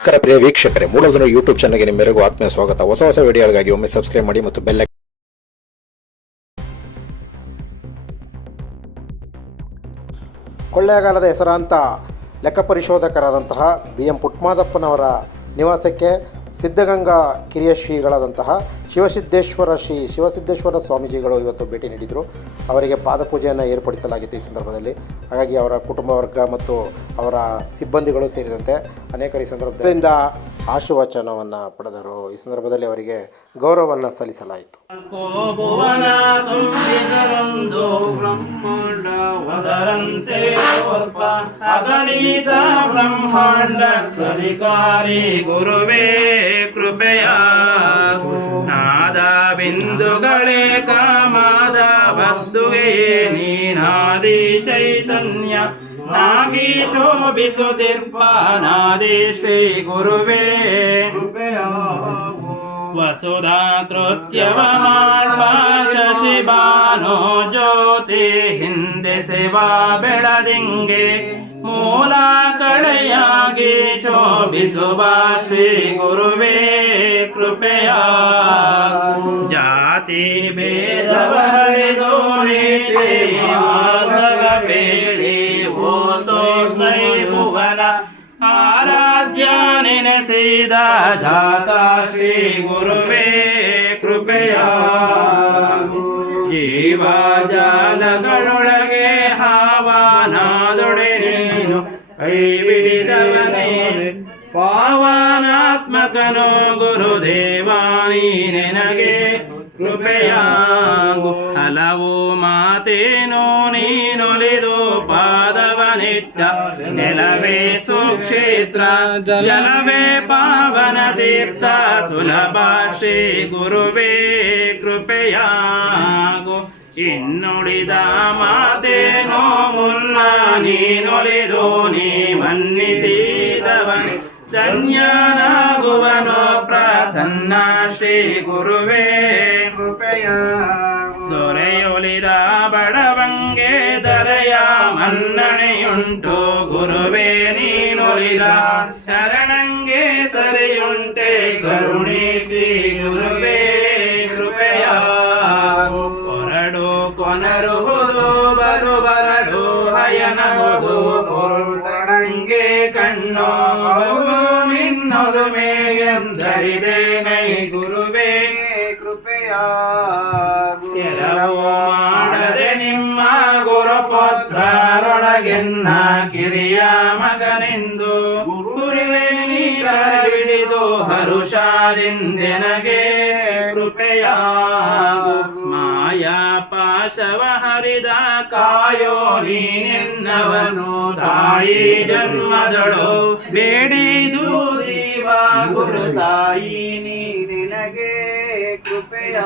ನಮಸ್ಕಾರ ಪ್ರಿಯ ವೀಕ್ಷಕರೇ, ಮೂಲಧನ ಯೂಟ್ಯೂಬ್ ಚಾನಲ್ಗೆ ನಿಮ್ಮೆಲ್ಲರಿಗೂ ಆತ್ಮೀಯ ಸ್ವಾಗತ. ಹೊಸ ವಿಡಿಯೋಗಳಿಗಾಗಿ ಒಮ್ಮೆ ಸಬ್ಸ್ಕ್ರೈಬ್ ಮಾಡಿ ಮತ್ತು ಬೆಲ್ ಕೊಳ್ಳೇಗಾಲದ ಹೆಸರಾಂತ ಲೆಕ್ಕ ಪರಿಶೋಧಕರಾದಂತಹ BM ಪುಟ್ಟಮಾದಪ್ಪನವರ ನಿವಾಸಕ್ಕೆ ಸಿದ್ಧಗಂಗಾ ಕಿರಿಯ ಶ್ರೀಗಳಾದಂತಹ ಶಿವಸಿದ್ದೇಶ್ವರ ಸ್ವಾಮೀಜಿಗಳು ಇವತ್ತು ಭೇಟಿ ನೀಡಿದರು. ಅವರಿಗೆ ಪಾದಪೂಜೆಯನ್ನು ಏರ್ಪಡಿಸಲಾಗಿತ್ತು ಈ ಸಂದರ್ಭದಲ್ಲಿ. ಹಾಗಾಗಿ ಅವರ ಕುಟುಂಬ ವರ್ಗ ಮತ್ತು ಅವರ ಸಿಬ್ಬಂದಿಗಳು ಸೇರಿದಂತೆ ಅನೇಕರು ಈ ಸಂದರ್ಭದಿಂದ ಆಶೀರ್ವಚನವನ್ನು ಪಡೆದರು. ಈ ಸಂದರ್ಭದಲ್ಲಿ ಅವರಿಗೆ ಗೌರವವನ್ನು ಸಲ್ಲಿಸಲಾಯಿತು. ಗುರುವೇ ಕೃಪೆಯ ನಾದ ಬಿಂದುಗಳೇ ಕಾಮದ ವಸ್ತುವೇ ನೀನಾದಿ ಚೈತನ್ಯ ನಾಗಿ ಶೋಭಿಸುತ್ತಿರ್ಪಾನಾದಿ ಶ್ರೀ ಗುರುವೇ ಕೃಪೆಯ ವಸುಧಾ ಕೃತ್ಯವ ಶಶಿಬಾನೋ ಜ್ಯೋತಿ ಹಿಂದೆ ಸೇವಾ ಬೆಳದಿಂಗೆ ಮೂಲ ಕಳೆಯಾಗಿ ಶೋಭಿಸುವ ಶ್ರೀ ಗುರುವೇ ಕೃಪೆಯ ಜಾತಿ ಭೇದವಳಿದು ಬೇಡಿ ಹೋತೋ ಶ್ರೀ ಭುವನ ಆರಾಧ್ಯ ನೆನೆಸಿದ ಜಾತ ಶ್ರೀ ಗುರುವೇ ಕೃಪೆಯ ಜೀವ ಜಾಲಗಳೊಳಗೆ ಹಾವನಾದೊಡೆ ನೀನು ಕೈ ಬಿಡಿದವನೇ ಪಾವನಾತ್ಮಕನೋ ಗುರುದೇವಾನಿ ನೆನಗೆ ಕೃಪೆಯಾಗು ಹಲವು ಮಾತೇನೋ ನೀನೊಲಿದು ಪಾದವನಿಟ್ಟ ನೆಲವೇ ಸುಕ್ಷೇತ್ರ ಜಲವೇ ಪಾವನ ತೀರ್ಥ ಸುಲಭ ಶ್ರೀ ಗುರುವೇ ಕೃಪೆಯಾಗು ಇನ್ನುಳಿದ ಮಾತೇನೋ ಮುನ್ನ ನೀನೊಲಿದು ನೀ ಮನ್ನಿಸಿದವನು ಧನ್ಯನಾಗುವನೋ ಪ್ರಸನ್ನ ಶ್ರೀ ಗುರುವೇ ಕೃಪೆಯ ದೊರೆಯೊಲಿದ ಬಡವಂಗೆ ದರೆಯ ಮನ್ನಣೆಯುಂಟು ಗುರುವೇ ನೀನೊಲಿದ ಶರಣಂಗೆ ಸರಿಯುಂಟೆ ಕರುಣಿಸಿ ಗುರುವೇ ಕೃಪೆಯ ಕೊನರುವುದು ಬಲು ಬರಡು ಹಯನಹುದು ಕೊರಡಂಗೆ ಕಣ್ಣು ಹೌದು ನಿನ್ನದು ಮೇಯಂದರಿದೇನೈ ಗುರುವೇ ಕೃಪೆಯ ಕೆಲವು ಮಾಡದೆ ನಿಮ್ಮ ಗುರುಪುತ್ರರೊಳಗೆನ್ನ ಕಿರಿಯ ಮಗನೆಂದು ಗುರುವೇ ನೀರ ಬಿಡಿದು ಹರುಷಾದಿಂದೆನಗೆ ಕೃಪೆಯ ಮಾಯಾ ಪಾಶವ ಹರಿದ ಕಾಯೋ ನೀನೆನ್ನವನು ತಾಯಿ ಜನ್ಮದಳು ಬೇಡಿದು ದೇವ ಗುರು ತಾಯಿ ನೀ ನಿನಗೆ ಕೃಪೆಯ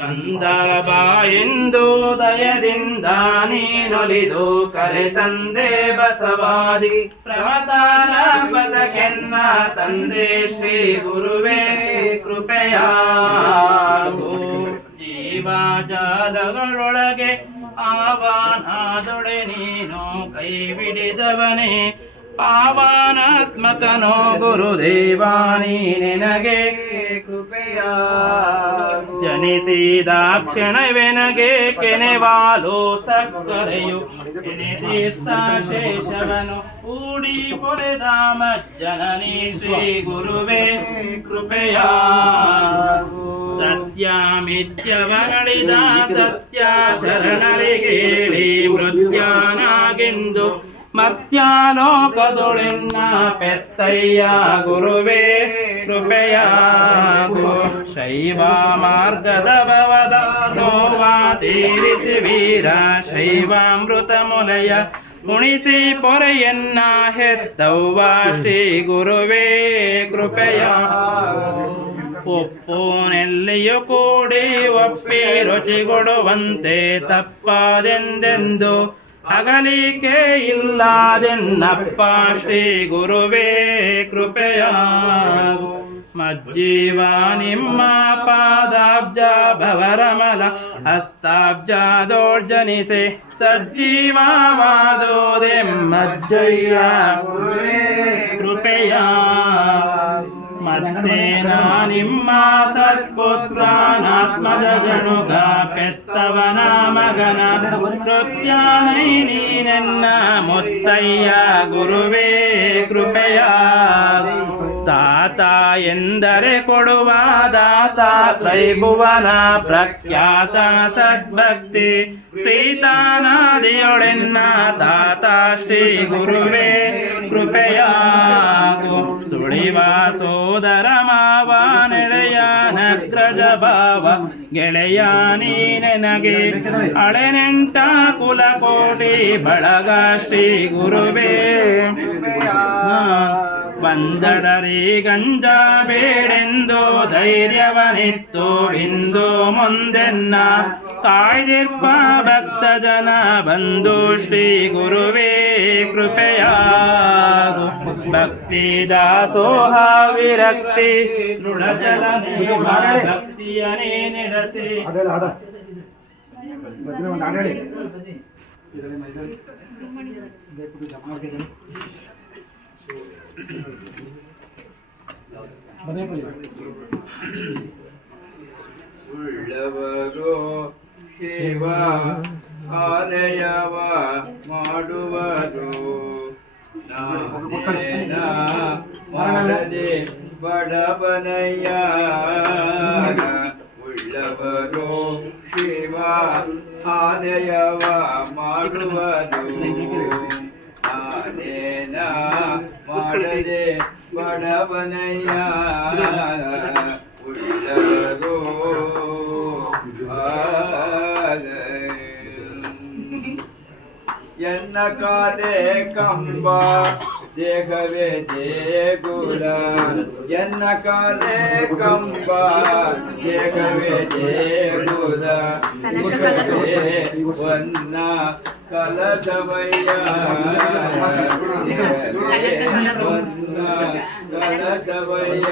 ಕಂದ ಬಾಯೆಂದು ದಯದಿಂದ ನೀನೊಲಿದು ಕರೆ ತಂದೆ ಬಸವಾದಿ ಪ್ರಮದಾನ ಪದಕೆನ್ನ ತಂದೆ ಶ್ರೀ ಗುರುವೇ ಕೃಪೆಯ ಜೀವಜಾಲಗಳೊಳಗೆ ಆವಾನಾದೊಡೆ ನೀನು ಕೈ ಬಿಡಿದವನೇ ಪಾವನಾತ್ಮಕನೋ ಗುರುದೇವಾನಿ ನಿನಗೆ ಕೃಪೆಯ ಜನಿಸಿದ ಕ್ಷಣವೆನಗೆ ಕೆನೆವಾಲು ಸಕ್ಕರೆಯು ಕೆನೆಸಿದ್ದ ಶೇಷವನು ಕೂಡಿ ಪೊರೆದ ಮಜ್ಜನನಿ ಶ್ರೀ ಗುರುವೇ ಕೃಪೆಯ ಸತ್ಯ ಮಿಥ್ಯವಗಳಿದ ಸತ್ಯ ಶರಣರಿಗೇಳಿ ಮೃತ್ಯಾನಾಗೆಂದು ಮರ್ತ್ಯಾಲೋಕದೊಳೆನ್ನ ಪೆತ್ತಯ್ಯ ಗುರುವೇ ಕೃಪೆಯ ಶೈವ ಮಾರ್ಗದ ಭವದ ನೋವಾ ತೀರಿಸಿ ವೀರ ಶೈವಾಮೃತ ಮೊಲೆಯ ಉಣಿಸಿ ಪೊರೆಯನ್ನ ಹೆತ್ತವ್ವ ಶ್ರೀ ಗುರುವೇ ಕೃಪೆಯ ಒಪ್ಪೋನೆಲ್ಲಿಯೂ ಕೂಡಿ ಒಪ್ಪಿ ರುಚಿಗೊಡುವಂತೆ ತಪ್ಪದೆಂದೆಂದು ಅಗಲಿಕೆ ಇಲ್ಲದೆನ್ನಪ್ಪ ಶ್ರೀ ಗುರುವೇ ಕೃಪೆಯ ಮಜ್ಜೀವ ನಿಮ್ಮ ಪಾದಾಬ್ಜ ಭವರಮಲ ಹಸ್ತಾಬ್ಜದೋರ್ಜನಿಸೆ ಸಜ್ಜೀವವಾದೋದೆಮ್ಮಜ್ಜಯ್ಯ ಕೃಪೆಯ ಮತ್ತೇನ ನಿಮ್ಮ ಸತ್ಪುತ್ರಾನಾತ್ಮಜ ಜನುಗ ಪೆತ್ತವನ ಮಗನ ಕೃತ್ಯಾನೈ ನೀನೆನ್ನ ಮುತ್ತಯ್ಯ ಗುರುವೇ ಕೃಪೆಯ ತಾತ ಎಂದರೆ ಕೊಡುವ ದಾತ ತ್ರೈಭುವನ ಪ್ರಖ್ಯಾತ ಸದ್ಭಕ್ತಿ ಪ್ರೀತಾನಾದಿಯೊಡೆನ್ನ ತಾತ ಶ್ರೀ ಗುರುವೇ ಕೃಪೆಯಾಗು ಸುಳಿವ ಸೋದರ ಮಾವ ನೆಳೆಯ ನಗ್ರಜ ಭಾವ ಗೆಳೆಯ ನೀನೆನಗೆ ಅಳೆನೆಂಟ ಕುಲಕೋಟಿ ಬಳಗ ಶ್ರೀ ಗುರುವೇ ಬಂದಡರಿ ಗಂಜ ಬೇಡೆಂದು ಧೈರ್ಯವನಿತ್ತು ಇಂದು ಮುಂದೆನ್ನ ಕಾಯ್ದಿರ್ಪ ಭಕ್ತ ಜನ ಬಂದು ಶ್ರೀ ಗುರುವೇ ಕೃಪೆಯಾಗು ಭಕ್ತಿ ದಾಸೋಹ ವಿರಕ್ತಿ ದೃಢಜಲ ಭಕ್ತಿಯನೇ ನಡೆಸಿ ಉಳ್ಳವರು ಶಿವ ಆಲಯವ ಮಾಡುವರು ನಾನೇನ ಮಾಡದೆ ಬಡವನಯ್ಯ ಉಳ್ಳವರು ಶಿವ ಆಲಯವ ಮಾಡುವರು ನಾನೇನ ಮಾಡದೆ ಬಡವನಯ್ಯ ಉಳ್ಳವರು ಎನ್ನ ಕಾಲೆ ಕಂಬ ದೇಹವೇ ದೇಗುಲ ಎನ್ನ ಕಾಲೆ ಕಂಬ ದೇಹವೇ ದೇಗುಲ ಒನ್ನ ಕಲಸವಯ್ಯ ಒನ್ನ ಕಲಸವಯ್ಯ.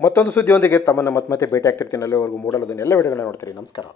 ಮತ್ತೊಂದು ಸುದ್ದಿಯೊಂದಿಗೆ ತಮ್ಮನ್ನು ಮತ್ತೆ ಭೇಟಿ ಆಗ್ತಿರ್ತೀನಿ. ಅಲ್ಲಿವರೆಗೂ ಮೂಡಲದನ್ನ ಎಲ್ಲ ವಿಡಿಯೋಗಳನ್ನ ನೋಡ್ತೀರಿ. ನಮಸ್ಕಾರ.